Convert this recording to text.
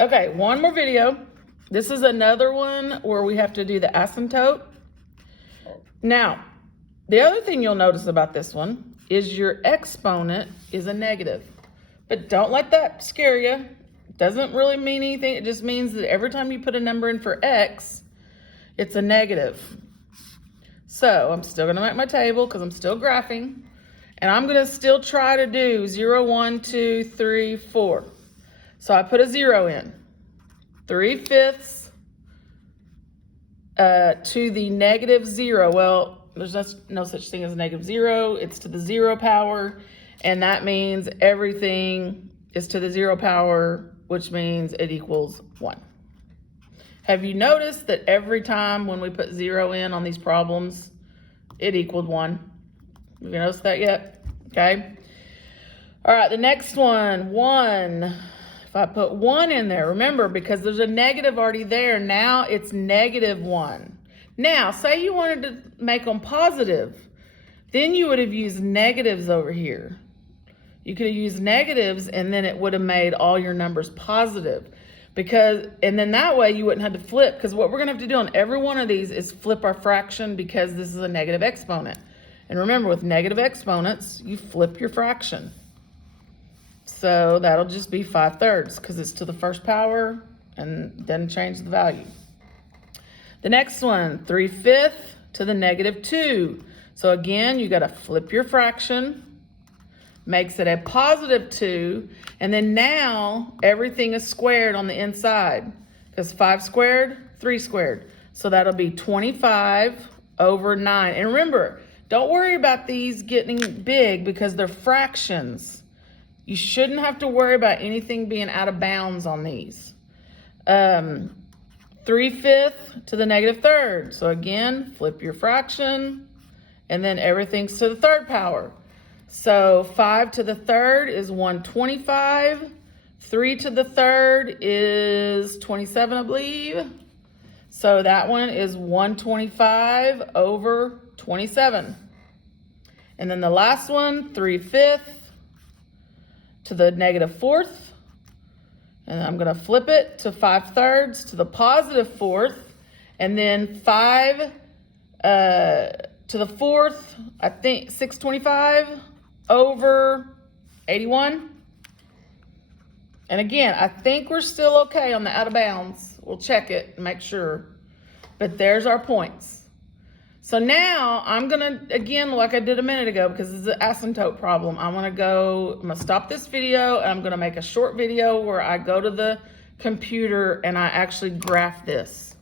Okay, one more video. This is another one where we have to do the asymptote. Now, the other thing you'll notice about this one is your exponent is a negative. But don't let that scare you. It doesn't really mean anything. It just means that every time you put a number in for x, it's a negative. So I'm still gonna make my table because I'm still graphing. And I'm gonna still try to do 0, 1, 2, 3, 4. So I put a 0 in. 3/5 to the negative 0. Well, there's no such thing as a negative 0. It's to the 0 power. And that means everything is to the 0 power, which means it equals 1. Have you noticed that every time when we put 0 in on these problems, it equaled 1? Have you noticed that yet? Okay. All right, the next one, 1. If I put 1 in there, remember, because there's a negative already there, now it's -1. Now, say you wanted to make them positive, then you would have used negatives over here. You could have used negatives and then it would have made all your numbers positive. And then that way you wouldn't have to flip, because what we're gonna have to do on every one of these is flip our fraction because this is a negative exponent. And remember, with negative exponents, you flip your fraction. So that'll just be 5/3 because it's to the first power and doesn't change the value. The next one, 3/5 to the -2. So again, you gotta flip your fraction, makes it a +2, and then now everything is squared on the inside because 5 squared, 3 squared. So that'll be 25/9. And remember, don't worry about these getting big because they're fractions. You shouldn't have to worry about anything being out of bounds on these. 3/5 to the -3. So again, flip your fraction, and then everything's to the 3rd power. So 5 to the 3rd is 125. 3 to the 3rd is 27, I believe. So that one is 125/27. And then the last one, 3/5 to the -4th. And I'm gonna flip it to 5/3 to the +4th. And then 5 to the 4th, I think 625/81. And again, I think we're still okay on the out of bounds. We'll check it and make sure. But there's our points. So now I'm gonna, again, like I did a minute ago, because this is an asymptote problem, I'm gonna stop this video and I'm gonna make a short video where I go to the computer and I actually graph this.